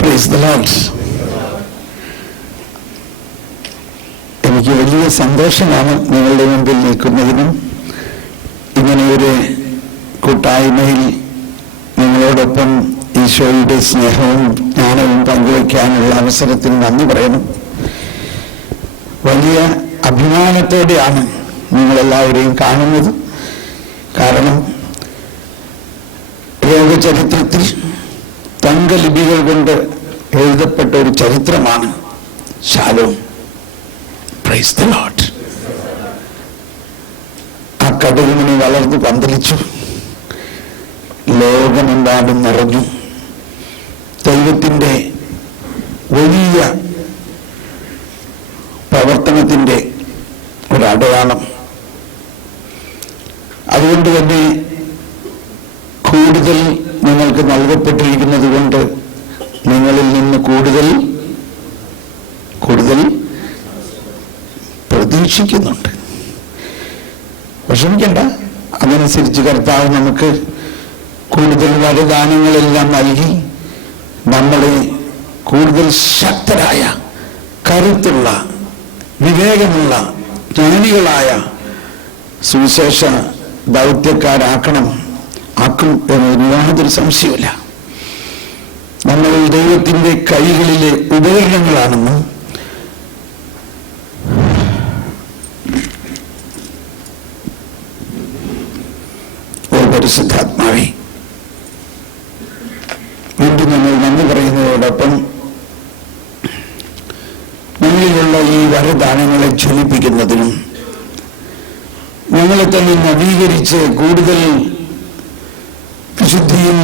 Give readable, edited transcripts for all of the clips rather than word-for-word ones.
Price the Lord. എനിക്ക് വലിയ സന്തോഷമാണ് നിങ്ങളുടെ മുമ്പിൽ നിൽക്കുന്നതിനും ഇങ്ങനെയൊരു കൂട്ടായ്മയിൽ നിങ്ങളോടൊപ്പം ഈശോയുടെ സ്നേഹവും ജ്ഞാനവും പങ്കുവയ്ക്കാനുള്ള അവസരത്തിന് നന്ദി പറയണം. വലിയ അഭിമാനത്തോടെയാണ് നിങ്ങളെല്ലാവരെയും കാണുന്നത്. കാരണം ലോകചരിത്രത്തിൽ തങ്കലിപികൾ കൊണ്ട് എഴുതപ്പെട്ട ഒരു ചരിത്രമാണ് ശാലോം. Price the Lord. ആ കടുകുമണി വളർന്നു പന്തലിച്ചു, ലോകമെമ്പാടും നിറഞ്ഞു. ദൈവത്തിൻ്റെ വലിയ പ്രവർത്തനത്തിൻ്റെ ഒരടയാളം. അതുകൊണ്ട് തന്നെ കൂടുതൽ നിങ്ങൾക്ക് നൽകപ്പെട്ടിരിക്കുന്നത് കൊണ്ട് നിങ്ങളിൽ നിന്ന് കൂടുതൽ പ്രതീക്ഷിക്കുന്നുണ്ട്. വിഷമിക്കണ്ട, അതനുസരിച്ച് കർത്താവ് നമുക്ക് കൂടുതൽ വരദാനങ്ങളെല്ലാം നൽകി നമ്മളെ കൂടുതൽ ശക്തരായ, കരുത്തുള്ള, വിവേകമുള്ള, ജ്ഞാനികളായ സുവിശേഷ ദൗത്യക്കാരാക്കും എന്നതിന് യാതൊരു സംശയമില്ല. നമ്മൾ ദൈവത്തിൻ്റെ കൈകളിലെ ഉപകരണങ്ങളാണെന്നും പരിശുദ്ധാത്മാവേ, വീണ്ടും നമ്മൾ നന്ദി പറയുന്നതോടൊപ്പം നമ്മളിലുള്ള ഈ വരദാനങ്ങളെ ജ്വലിപ്പിക്കുന്നതിനും ഞങ്ങളെ തന്നെ നവീകരിച്ച് കൂടുതൽ വിശുദ്ധിയും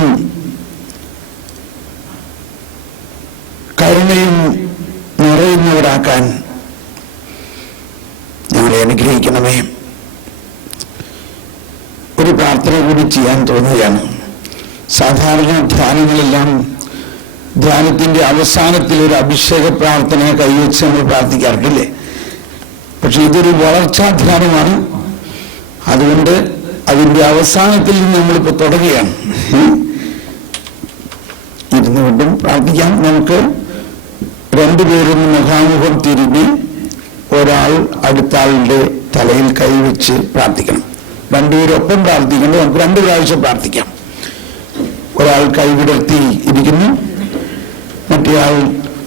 കരുണയും നിറയുന്നവരാക്കാൻ ഞങ്ങളെ അനുഗ്രഹിക്കണമേ. ഒരു പ്രാർത്ഥന കൂടി ചെയ്യാൻ തോന്നുകയാണ്. സാധാരണ ധ്യാനങ്ങളെല്ലാം ധ്യാനത്തിൻ്റെ അവസാനത്തിൽ ഒരു അഭിഷേക പ്രാർത്ഥന കൈവച്ച് നമ്മൾ പ്രാർത്ഥിക്കാറില്ലേ? പക്ഷെ ഇതൊരു വളർച്ചാ ധ്യാനമാണ്. അതുകൊണ്ട് അതിൻ്റെ അവസാനത്തിൽ നിന്ന് നമ്മളിപ്പോൾ തുടങ്ങുകയാണ്. ഇരുന്നുകൊണ്ടും പ്രാർത്ഥിക്കാം. നമുക്ക് രണ്ടുപേരൊന്ന് മുഖാമുഖം തിരിഞ്ഞ് ഒരാൾ അടുത്ത ആളുടെ തലയിൽ കൈവച്ച് പ്രാർത്ഥിക്കണം. രണ്ടുപേരൊപ്പം പ്രാർത്ഥിക്കണം. നമുക്ക് 2 പ്രാവശ്യം പ്രാർത്ഥിക്കാം. ഒരാൾ കൈവിടർത്തി ഇരിക്കുന്നു, മറ്റേ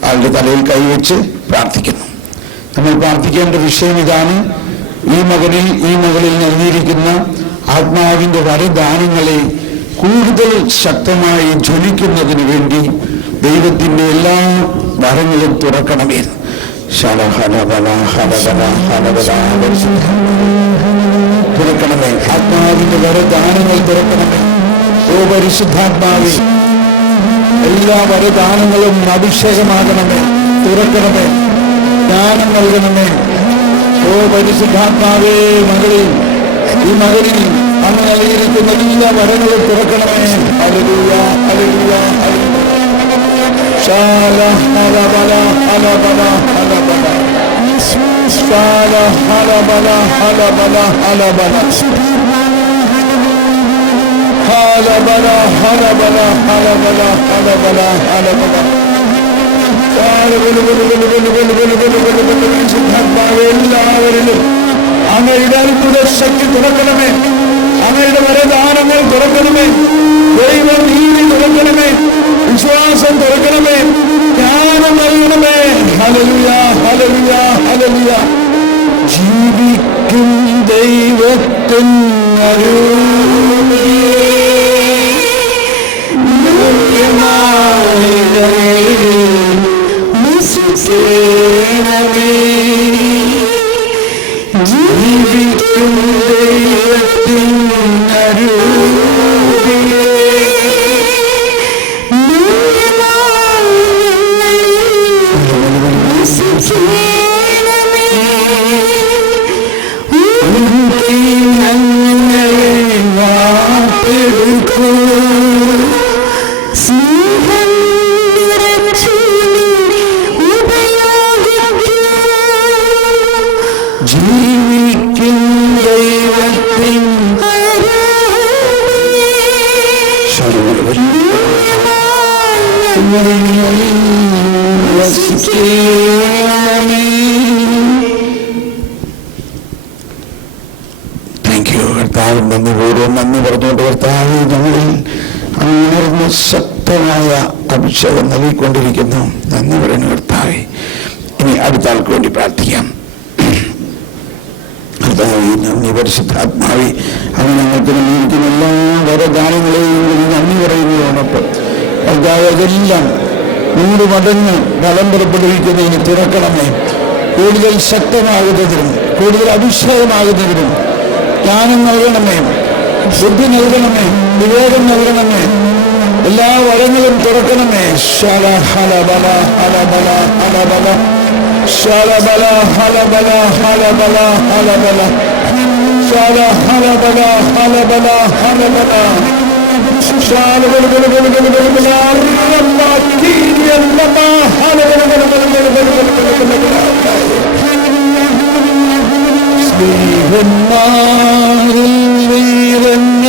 ആളുടെ തലയിൽ കൈവച്ച് പ്രാർത്ഥിക്കുന്നു. നമ്മൾ പ്രാർത്ഥിക്കേണ്ട വിഷയം ഇതാണ്: ഈ മകളിൽ നൽകിയിരിക്കുന്ന ആത്മാവിൻ്റെ വരദാനങ്ങളെ കൂടുതൽ ശക്തമായി ജ്വലിക്കുന്നതിന് വേണ്ടി ദൈവത്തിൻ്റെ എല്ലാ വരങ്ങളും തുറക്കണമേ. തുറക്കണമേ, ആത്മാവിന്റെ വരദാനങ്ങൾ തുറക്കണമേ. ഓ പരിശുദ്ധാത്മാവേ, എല്ലാ വരദാനങ്ങളും അഭിഷേകമാകണമേ, തുറക്കണമേ, ജ്ഞാനം നൽകണമേ. ഓ പരിശുദ്ധാത്മാവേ, ഈ മകളിൽ അങ്ങ് നൽകിയിരിക്കുന്ന എല്ലാ വരങ്ങളും തുറക്കണമേ. Hallelujah, hallelujah, hallelujah. ശാല ഹലബല ഹലബല ഹലബല ശാല ഹലബല ഹലബല ഹലബല ഹലബല ഹലബല ഹലബല ഹലബല ഹലബല. എല്ലാവരിലും അങ്ങയുടെ അത്ഭുത ശക്തി തുറക്കണമേ. അങ്ങയുടെ വരദാനങ്ങൾ തുറക്കണമേ. ദൈവ നീതി തുറക്കണമേ. വിശ്വാസം തുറക്കണമേ. ജ്ഞാനം നൽകണമേ. Hallelujah, hallelujah, hallelujah. ജീവിക്കും ദൈവത്തിൻ ജീവിക്കും ദൈവത്തിൻ വാർത്തകൾ കർത്താവ് നന്ദിപൂർവ്വം നന്ദി പറഞ്ഞുകൊണ്ട് കർത്താവ് ഞങ്ങളിൽ ഉയർന്ന ശക്തമായ അഭിഷേകം നൽകിക്കൊണ്ടിരിക്കുന്നു. നന്ദി പറയുന്നു കർത്താവേ. ഇനി അടുത്ത ആൾക്ക് വേണ്ടി പ്രാർത്ഥിക്കാം. കർത്താവേ, നന്ദി പരിശുദ്ധാത്മാവേ, അവൻ ഞങ്ങൾക്ക് നൽകിയിരിക്കുന്ന എല്ലാ വരദാനങ്ങളെയും നന്ദി പറയുന്നതോടൊപ്പം കർത്താവ് അതെല്ലാം 100 മടങ്ങ് ഫലം പുറപ്പെടുവിക്കുന്നതിന് തുറക്കണമേ. കൂടുതൽ ശക്തമാകുന്നതിനും കൂടുതൽ അഭിഷേകമാകുന്നതിനും ജ്ഞാനം നൽകണമേ, ബുദ്ധി നൽകണമേ, വിവേകം നൽകണമേ, എല്ലാ വരങ്ങളും തുറക്കണമേ. ശാല ഹല ബല ഹല ബല ഹല ബല ശാല ബല ഹല ബല ഹല ബല ഹല ബല ശാല ഹല ബല ഹല ബല ഹല ബല ശാല ബല ബല ബല ബല ബല ബല അല്ലല്ലാ കീരി അല്ലല്ലാ ഹല ബല ബല ബല ബല ബല ബല സ്നേഹനാളിൽ വീരഞ്ഞ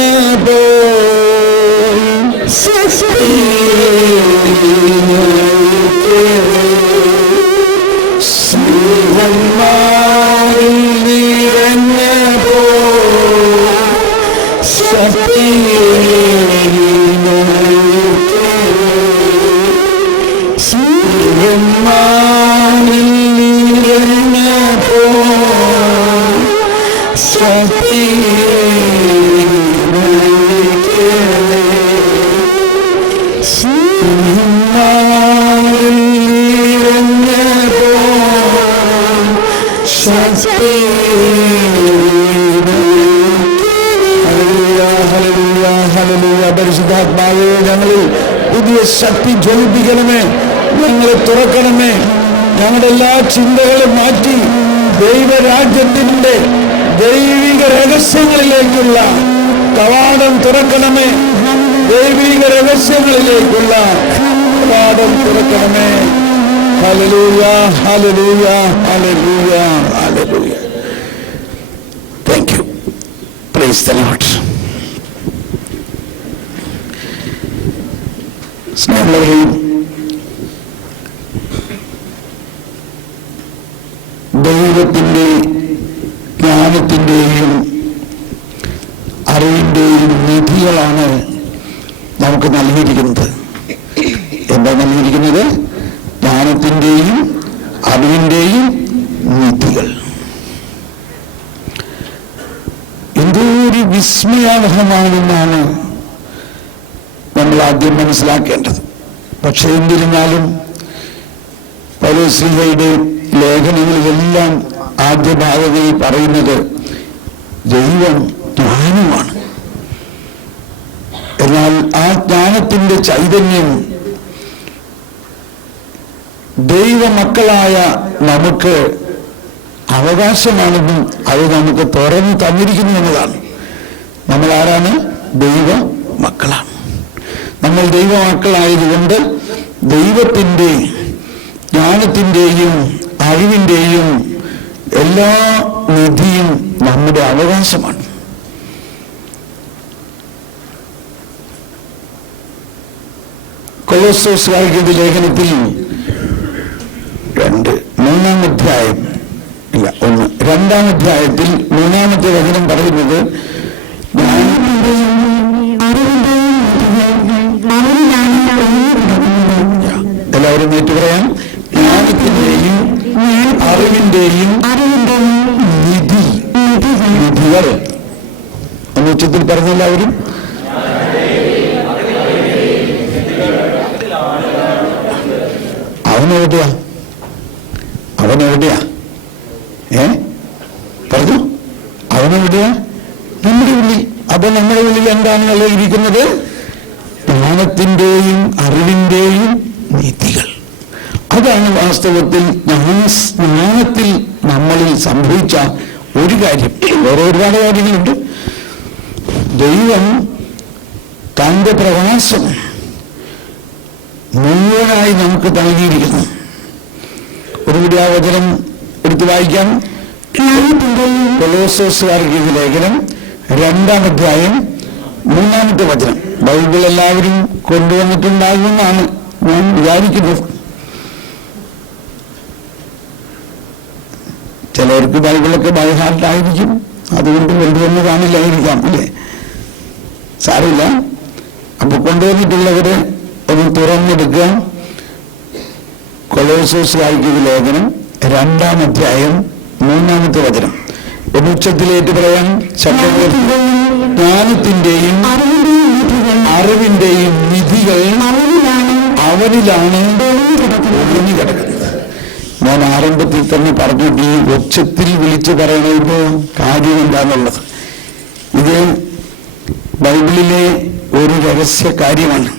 പരിശുദ്ധാത്മാവേ, ഞങ്ങളിൽ പുതിയ ശക്തി ജ്വലിപ്പിക്കണമേ, ഞങ്ങളെ തുറക്കണമേ, ഞങ്ങളുടെ എല്ലാ ചിന്തകളും മാറ്റി ദൈവരാജ്യത്തിന്റെ ദൈവിക രഹസ്യങ്ങളിലേക്കുള്ള കവാടം തുറക്കണമേ, ദൈവിക രഹസ്യങ്ങളിലേക്കുള്ള കവാടം തുറക്കണമേ. Hallelujah, hallelujah, hallelujah, hallelujah. Thank you. Praise the Lord. സ്നേഹമുള്ളവരെയും ദൈവത്തിൻ്റെ ജ്ഞാനത്തിൻ്റെയും അറിവിൻ്റെയും നിധികളാണ് നമുക്ക് നൽകിയിരിക്കുന്നത്. എന്താ നൽകിയിരിക്കുന്നത്? ജ്ഞാനത്തിൻ്റെയും അറിവിൻ്റെയും നിധികൾ. എന്തൊരു വിസ്മയാവഹമാണെന്നാണ് നമ്മൾ ആദ്യം മനസ്സിലാക്കേണ്ടത്. പക്ഷെ എന്നിരുന്നാലും പൗലോസ്ലീഹയുടെ ലേഖനങ്ങളിലെല്ലാം ആദ്യ ഭാഗങ്ങളിൽ പറയുന്നത് ദൈവം ജ്ഞാനമാണ്. എന്നാൽ ആ ജ്ഞാനത്തിൻ്റെ ചൈതന്യം ദൈവമക്കളായ നമുക്ക് അവകാശമാണെന്നും അത് നമുക്ക് തുറന്നു തന്നിരിക്കുന്നു എന്നതാണ്. നമ്മൾ ആരാണ്? ദൈവ മക്കളാണ്. നമ്മൾ ദൈവമക്കളായതുകൊണ്ട് ദൈവത്തിൻ്റെ ജ്ഞാനത്തിൻ്റെയും അറിവിൻ്റെയും എല്ലാ നിധിയും നമ്മുടെ അവകാശമാണ്. കൊലോസ്യോസ്കാരുടെ ലേഖനത്തിൽ 2-3 അധ്യായത്തിൽ 3-ാമത്തെ വചനം പറയുന്നത്, എല്ലാവരും ഏറ്റു പറയാം, ജ്ഞാനത്തിന്റെയും അറിവിന്റെയും നിധികൾ. ഒന്ന് ഉച്ചത്തിൽ പറഞ്ഞ എല്ലാവരും. അവനെവിടെയാ? പറഞ്ഞു, അവനെവിടെയാ? നമ്മുടെ ഉള്ളിൽ. അപ്പൊ നമ്മുടെ ഉള്ളിൽ എന്താണ് നൽകിയിരിക്കുന്നത്? ജ്ഞാനത്തിന്റെയും അറിവിന്റെയും നിധികൾ. അതാണ് വാസ്തവത്തിൽ ജ്ഞാനത്തിൽ നമ്മളിൽ സംഭവിച്ച ഒരു കാര്യം. വേറെ ഒരുപാട് കാര്യങ്ങളുണ്ട്. ദൈവം തൻ്റെ പ്രകാശം മുഴുവനായി നമുക്ക് നൽകിയിരിക്കുന്നു. ഒരുകൂടി ആ വചനം എടുത്തു വായിക്കാം. കൊലോസ്യോസ്കാരുടെ ലേഖനം 2-ാം അധ്യായം 3-ാമത്തെ വചനം. ബൈബിൾ എല്ലാവരും കൊണ്ടുവന്നിട്ടുണ്ടാകുമെന്നാണ് ഞാൻ വിചാരിക്കുന്നത്. ചിലർക്ക് ബൈബിളൊക്കെ ബൈ ഹാർട്ടായിരിക്കും, അതുകൊണ്ട് കൊണ്ടുവന്ന് കാണില്ലായിരിക്കാം, അല്ലേ? സാരമില്ല. അപ്പൊ കൊണ്ടുവന്നിട്ടുള്ളവര് ഒന്ന് തുറന്നെടുക്കുക. കൊലോസ്യോസ് വായിക്കുന്ന ലേഖനം 2-ാം അധ്യായം 3-ാമത്തെ വചനം. ഉച്ചത്തിലേറ്റ് പറയാൻ ശബ്ദം. ജ്ഞാനത്തിന്റെയും അറിവിന്റെയും നിധികൾ അവനിലാണ് ഒളിഞ്ഞു കിടക്കുന്നത്. ഞാൻ ആരംഭത്തിൽ തന്നെ പറഞ്ഞിട്ട് ഈ ഉച്ചത്തിൽ വിളിച്ചു പറയണത് കാര്യം എന്താന്നുള്ളത്. ഇത് ബൈബിളിലെ ഒരു രഹസ്യ കാര്യമാണ്.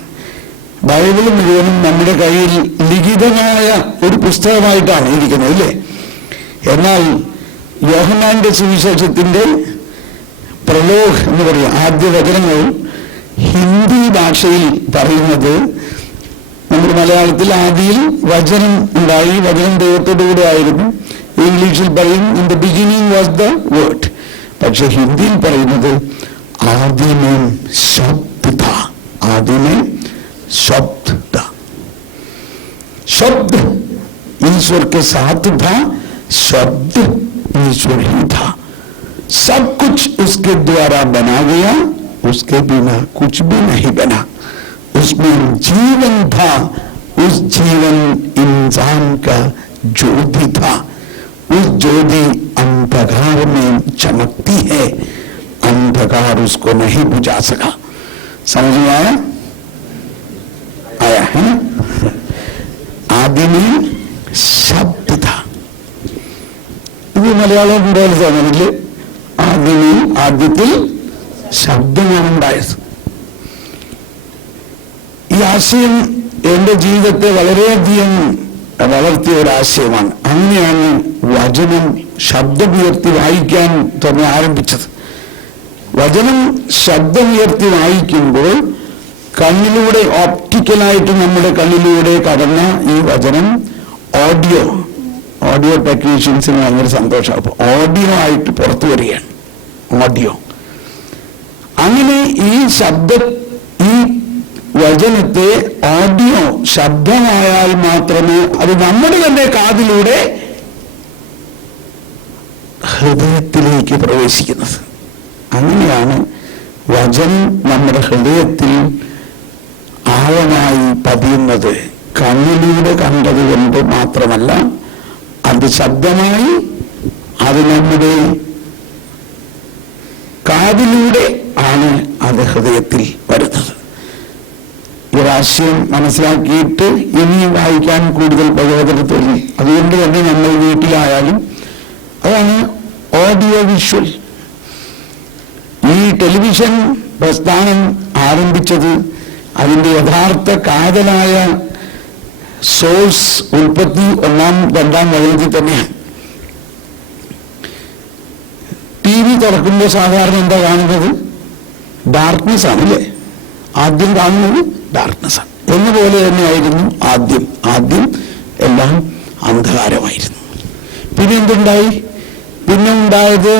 ബൈബിൾ മുഴുവനും നമ്മുടെ കയ്യിൽ ലിഖിതമായ ഒരു പുസ്തകമായിട്ടാണ് ഇരിക്കുന്നത്, അല്ലേ? എന്നാൽ യോഹന്നാന്റെ സുവിശേഷത്തിന്റെ പ്രലോഗ് എന്ന് പറയും ആദ്യ വചനങ്ങൾ ഹിന്ദി ഭാഷയിൽ പറയുന്നത്, നമ്മുടെ മലയാളത്തിൽ ആദിയിൽ വചനം ഉണ്ടായി, വചനം ദൈവത്തോടു കൂടെ ആയിരുന്നു. ഇംഗ്ലീഷിൽ പറയും in the beginning was the word. പക്ഷെ ഹിന്ദിയിൽ പറയുന്നത് आदि में शब्द था, आदि में शब्द था, शब्द ईश्वर के साथ था, शब्द ईश्वर ही था, सब कुछ उसके द्वारा बना गया, उसके बिना कुछ भी नहीं बना, उसमें जीवन था, उस जीवन इंसान का ज्योति था, उस ज्योति अंधकार में चमकती है, अंधकार उसको नहीं बुझा सका. समझ में आया है? आदि में शब्द था. ഇത് മലയാളം ഉണ്ടായിരുന്നില്ല. ആദ്യത്തിൽ ശബ്ദമാണ് ഉണ്ടായത്. ഈ ആശയം എന്റെ ജീവിതത്തെ വളരെയധികം വളർത്തിയ ഒരാശയമാണ്. അങ്ങനെയാണ് വചനം ശബ്ദമുയർത്തി വായിക്കാൻ തന്നെ ആരംഭിച്ചത്. വചനം ശബ്ദമുയർത്തി വായിക്കുമ്പോൾ കണ്ണിലൂടെ ഓപ്റ്റിക്കലായിട്ട് നമ്മുടെ കണ്ണിലൂടെ കടന്ന ഈ വചനം ഓഡിയോ ടെക്നീഷ്യൻസിന് ഭയങ്കര സന്തോഷമാണ്. അപ്പോൾ ഓഡിയോ ആയിട്ട് പുറത്തു വരികയാണ്. ഓഡിയോ അങ്ങനെ ഈ വചനത്തെ ഓഡിയോ ശബ്ദമായാൽ മാത്രമേ അത് നമ്മുടെ തന്നെ കാതിലൂടെ ഹൃദയത്തിലേക്ക് പ്രവേശിക്കുന്നത്. അങ്ങനെയാണ് വചനം നമ്മുടെ ഹൃദയത്തിൽ ആഴമായി പതിയുന്നത്. കണ്ണിലൂടെ കണ്ടതുകൊണ്ട് മാത്രമല്ല, അത് ശബ്ദമായി അത് നമ്മുടെ കാതിലൂടെ ആണ് അത് ഹൃദയത്തിൽ വരുന്നത്. ഈ ആശയം മനസ്സിലാക്കിയിട്ട് ഇനിയും വായിക്കാൻ കൂടുതൽ പ്രചോദനം തോന്നി. അതുകൊണ്ട് തന്നെ നമ്മൾ വീട്ടിലായാലും അതാണ് ഓഡിയോ വിഷ്വൽ. ഈ ടെലിവിഷൻ പ്രസ്ഥാനം ആരംഭിച്ചത് അതിൻ്റെ യഥാർത്ഥ കാതലായ സോഴ്സ് ഉൽപ്പത്തി 1-2 വചനത്തിൽ തന്നെയാണ്. TV തുറക്കുമ്പോൾ സാധാരണ എന്താ കാണുന്നത്? ഡാർക്ക്നെസ് ആണ്, അല്ലേ? ആദ്യം കാണുന്നത് ഡാർക്ക്നെസ് ആണ്. എന്നുപോലെ തന്നെയായിരുന്നു ആദ്യം എല്ലാം അന്ധകാരമായിരുന്നു. പിന്നെ എന്തുണ്ടായി? പിന്നെ ഉണ്ടായത്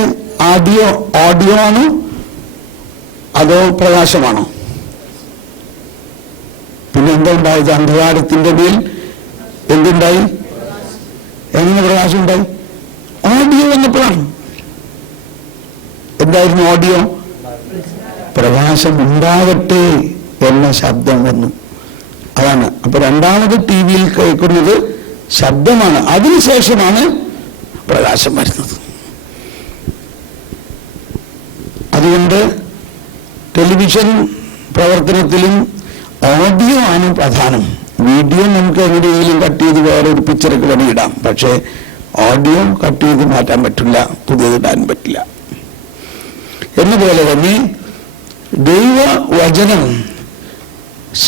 ഓഡിയോ ആണോ അതോ പ്രകാശമാണോ? പിന്നെ എന്താ ഉണ്ടായത്? അന്ധകാരത്തിന്റെ മേൽ എന്തുണ്ടായി? എങ്ങനെ പ്രകാശം ഉണ്ടായി? ഓഡിയോ വന്നപ്പോഴാണ്. എന്തായിരുന്നു ഓഡിയോ? പ്രകാശം ഉണ്ടാകട്ടെ എന്ന ശബ്ദം വന്നു. അതാണ്. അപ്പൊ രണ്ടാമത് TV കേൾക്കുന്നത് ശബ്ദമാണ്, അതിനുശേഷമാണ് പ്രകാശം വരുന്നത്. അതുകൊണ്ട് ടെലിവിഷൻ പ്രവർത്തനത്തിലും ഓഡിയോ ആണ് പ്രധാനം. വീഡിയോ നമുക്ക് എവിടെയെങ്കിലും കട്ട് ചെയ്ത് വേറെ ഒരു പിക്ചറൊക്കെ വേണമെങ്കിടാം. പക്ഷേ ഓഡിയോ കട്ട് ചെയ്ത് മാറ്റാൻ പറ്റില്ല, പുതിയതിടാൻ പറ്റില്ല. എന്നപോലെ തന്നെ ദൈവവചനം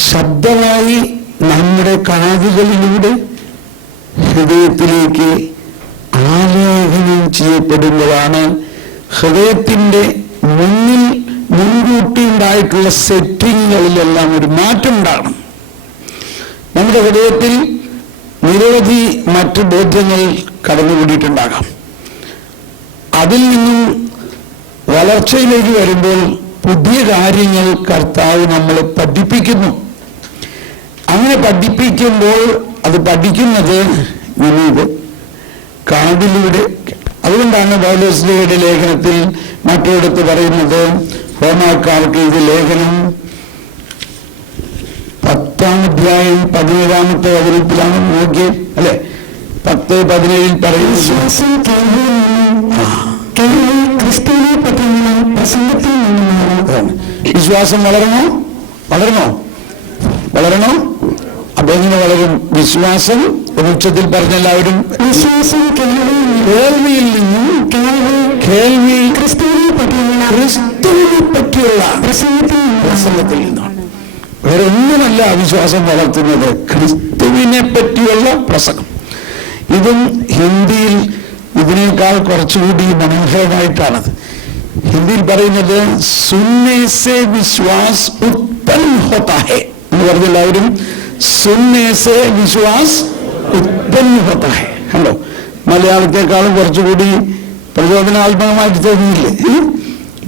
ശബ്ദമായി നമ്മുടെ കാതുകളിലൂടെ ഹൃദയത്തിലേക്ക് ആലേഖനം ചെയ്യപ്പെടുമ്പോഴാണ് ഹൃദയത്തിൻ്റെ മുൻകൂട്ടി ഉണ്ടായിട്ടുള്ള സെറ്റിങ്ങുകളിലെല്ലാം ഒരു മാറ്റം ഉണ്ടാകണം. നമ്മുടെ ഹൃദയത്തിൽ നിരവധി മറ്റു ബോധ്യങ്ങൾ കടന്നുകൂടിയിട്ടുണ്ടാകാം. അതിൽ നിന്നും വളർച്ചയിലേക്ക് വരുമ്പോൾ പുതിയ കാര്യങ്ങൾ കർത്താവ് നമ്മളെ പഠിപ്പിക്കുന്നു. അങ്ങനെ പഠിപ്പിക്കുമ്പോൾ അത് പഠിക്കുന്നത് ഇത് കാതിലൂടെ. അതുകൊണ്ടാണ് പൗലോസ്ലീഹയുടെ ലേഖനത്തിൽ മറ്റൊരിടത്ത് പറയുന്നത്, റോമാക്കാർക്ക് ഇത് ലേഖനം 10-ാം അധ്യായം 17-ാമത്തെ വചനത്തിലാണ് നോക്കിയ അല്ലെ, 10:17 പറയുന്നത്, വിശ്വാസം വളരണോ വളരണോ വളരണോ? അപ്പൊ എങ്ങനെ വളരും? വിശ്വാസം വൃക്ഷത്തിൽ പറഞ്ഞെല്ലാവരും വിശ്വാസം കേൾവിയിൽ നിന്നും കേൾവി ക്രിസ്തുവിനെ പറ്റിയുള്ള പ്രസംഗത്തിൽ നിന്നാണ്. വേറെ ഒന്നുമല്ല വിശ്വാസം വളർത്തുന്നത്, ക്രിസ്തുവിനെ പറ്റിയുള്ള പ്രസംഗം. ഇതും ഹിന്ദിയിൽ ഇതിനേക്കാൾ കുറച്ചുകൂടി മനോഹരമായിട്ടാണത്. ഹിന്ദിയിൽ പറയുന്നത് സുന്നേ സേ വിശ്വാസ് ഉത്പന്ന ഹോത്താ ഹൈ എന്ന് പറഞ്ഞെല്ലാവരും സുന്നേ സേ വിശ്വാസ് ഉത്പന്ന ഹോത്താ ഹൈ. കണ്ടോ, മലയാളത്തെക്കാളും കുറച്ചുകൂടി പ്രചോദനാത്മകമായിട്ട് തോന്നിയില്ലേ?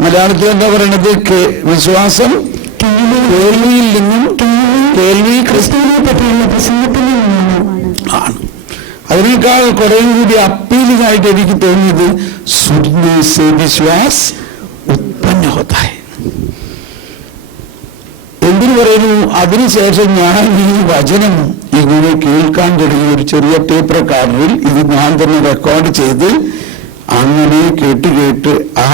മലയാളത്തിൽ എന്താ പറയണത്? വിശ്വാസം കേൾവിയിൽ നിന്നും കേൾവി ക്രിസ്തുവിനെ പറ്റിയുള്ള പ്രസംഗത്തിൽ ആണ്. അതിനേക്കാൾ കുറെ കൂടി അപ്പീലിംഗ് ആയിട്ട് എനിക്ക് തോന്നിയത് സുന്നേ സേ വിശ്വാസ് ഉത്പന്ന ഹോത്താ ഹൈ. എന്തിനു പറയുന്നു? അതിനുശേഷം ഞാൻ ഈ വചനം ഇങ്ങനെ കേൾക്കാൻ തുടങ്ങി. ഒരു ചെറിയ ടേപ്പ് റെക്കോർഡറിൽ ഇത് ഞാൻ തന്നെ റെക്കോർഡ് ചെയ്ത് അങ്ങനെ കേട്ട് ആ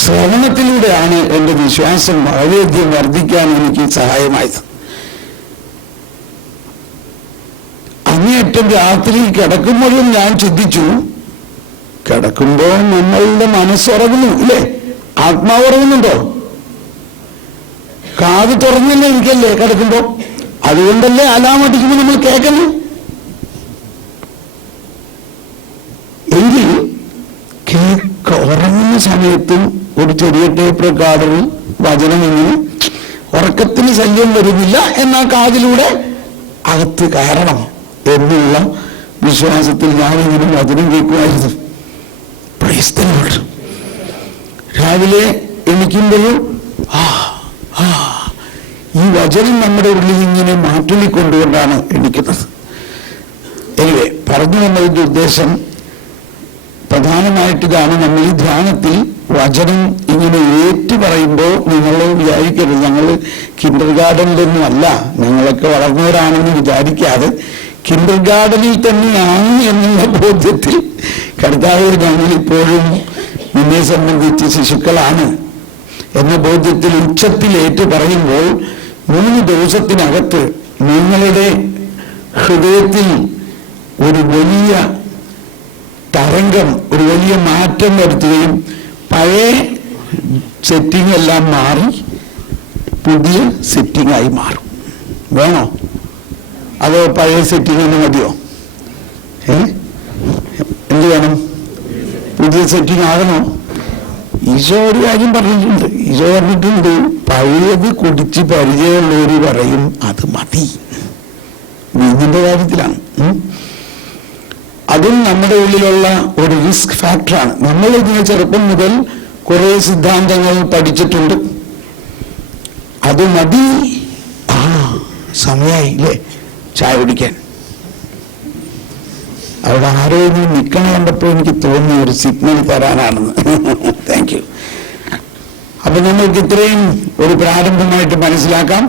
ശ്രവണത്തിലൂടെയാണ് എൻ്റെ വിശ്വാസം വളരെയധികം വർദ്ധിക്കാൻ എനിക്ക് സഹായമായത്. അങ്ങേയറ്റം രാത്രി കിടക്കുമ്പോഴും ഞാൻ ചിന്തിച്ചു, കിടക്കുമ്പോൾ നമ്മളുടെ മനസ്സുറങ്ങുന്നു ഇല്ലേ? ആത്മാവ് ഉറങ്ങുന്നുണ്ടോ? കാത് തുറന്നല്ലേ ഇരിക്കല്ലേ കിടക്കുമ്പോ? അതുകൊണ്ടല്ലേ അലാം അടിക്കുമ്പോൾ നമ്മൾ കേൾക്കണം. എങ്കിൽ ഉറങ്ങുന്ന സമയത്തും ഒരു ചെറിയ ടേപ്പ് റെക്കോർഡറിൽ വചനം ഇങ്ങനെ ഉറക്കത്തിന് ശല്യം വരുന്നില്ല, എന്നാൽ കാതിലൂടെ അകത്ത് കയറണം എന്നുള്ള വിശ്വാസത്തിൽ ഞാനിങ്ങനെ വചനം കേൾക്കുമായിരുന്നു. Price the Lord. രാവിലെ എണീക്കുമ്പോഴും ഈ വചനം നമ്മുടെ ഉള്ളിൽ ഇങ്ങനെ മാറ്റുള്ളിക്കൊണ്ടുകൊണ്ടാണ് എണീക്കുന്നത്. എനിവേ, പറഞ്ഞു വന്നതിൻ്റെ ഉദ്ദേശം പ്രധാനമായിട്ട് ഇതാണ്. നമ്മൾ ഈ ധ്യാനത്തിൽ വചനം ഇങ്ങനെ ഏറ്റു പറയുമ്പോൾ നിങ്ങൾ വിചാരിക്കരുത് ഞങ്ങൾ കിൻഡർ ഗാർഡനിലൊന്നും അല്ല, ഞങ്ങളൊക്കെ വളർന്നവരാണെന്ന് വിചാരിക്കാതെ കിൻഡർ ഗാർഡനിൽ തന്നെയാണ് എന്നുള്ള ബോധ്യത്തിൽ കർത്താവ് ഞങ്ങളിപ്പോഴും നിന്നെ സംബന്ധിച്ച് ശിശുക്കളാണ് എന്ന ബോധ്യത്തിൽ ഉച്ചത്തിലേറ്റ് പറയുമ്പോൾ 3 ദിവസത്തിനകത്ത് നിങ്ങളുടെ ഹൃദയത്തിൽ ഒരു വലിയ തരംഗം, ഒരു വലിയ മാറ്റം വരുത്തുകയും പഴയ സെറ്റിംഗ് എല്ലാം മാറി പുതിയ സെറ്റിംഗായി മാറും. വേണോ? അതോ പഴയ സെറ്റിംഗ് തന്നെ മതിയോ? എന്ത് വേണം? പുതിയ സെറ്റിംഗ് ആകണോ? ഈശോ ഒരു കാര്യം പറഞ്ഞിട്ടുണ്ട്. ഈശോ പറഞ്ഞിട്ടുണ്ട്, പഴയത് കുടിച്ച് പരിചയമുള്ളവര് പറയും അത് മതി. ഇതിന്റെ കാര്യത്തിലാണ്. അതും നമ്മുടെ ഉള്ളിലുള്ള ഒരു റിസ്ക് ഫാക്ടറാണ്. നമ്മൾ ഇതിന് ചെറുപ്പം മുതൽ കുറെ സിദ്ധാന്തങ്ങൾ പഠിച്ചിട്ടുണ്ട്. അത് മതി. സമയമായി ഇല്ലേ ചായ കുടിക്കാൻ? അവിടെ ആരോ നിൽക്കണ കണ്ടപ്പോൾ എനിക്ക് തോന്നിയ ഒരു സിഗ്നൽ തരാനാണെന്ന്. Thank you. അപ്പൊ നമ്മൾക്ക് ഇത്രയും ഒരു പ്രാരംഭമായിട്ട് മനസ്സിലാക്കാം.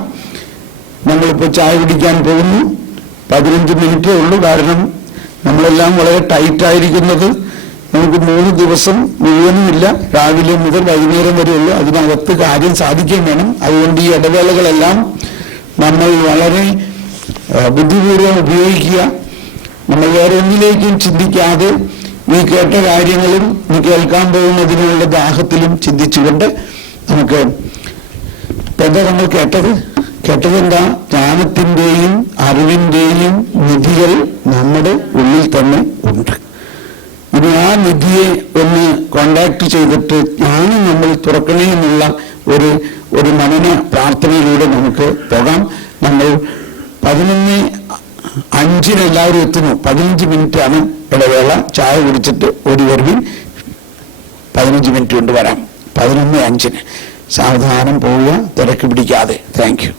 നമ്മളിപ്പോൾ ചായ കുടിക്കാൻ പോകുന്നു. 15 മിനിറ്റേ ഉള്ളൂ. കാരണം നമ്മളെല്ലാം വളരെ ടൈറ്റായിരിക്കുന്നത്. നമുക്ക് 3 ദിവസം മുഴുവനുമില്ല, രാവിലെ മുതൽ വൈകുന്നേരം വരെയുള്ളൂ. അതിനകത്ത് കാര്യം സാധിക്കുകയും വേണം. അതുകൊണ്ട് ഈ ഇടവേളകളെല്ലാം നമ്മൾ വളരെ ബുദ്ധിപൂർവ്വം ഉപയോഗിക്കുക. നമ്മൾ വേറെ ഒന്നിലേക്കും ചിന്തിക്കാതെ ഈ കേട്ട കാര്യങ്ങളും ഈ കേൾക്കാൻ പോകുന്നതിനുള്ള ദാഹത്തിലും ചിന്തിച്ചുകൊണ്ട് നമുക്ക് എന്താ നമ്മൾ കേട്ടതെന്താ? ജ്ഞാനത്തിൻ്റെയും അറിവിൻ്റെയും നിധികൾ നമ്മുടെ ഉള്ളിൽ തന്നെ ഉണ്ട്. ഇനി ആ നിധിയെ ഒന്ന് കോണ്ടാക്ട് ചെയ്തിട്ട് ജ്ഞാനം നമ്മൾ തുറക്കണേ എന്നുള്ള ഒരു മനന പ്രാർത്ഥനയിലൂടെ നമുക്ക് പോകാം. നമ്മൾ 11:05 എല്ലാവരും എത്തുന്നു. 15 മിനിറ്റാണ് ഇടവേള. ചായ കുടിച്ചിട്ട് ഒരു വരുവിൽ 15 മിനിറ്റ് കൊണ്ട് വരാം. 11:05 സാവധാനം പോവുക, തിരക്ക് പിടിക്കാതെ. Thank you.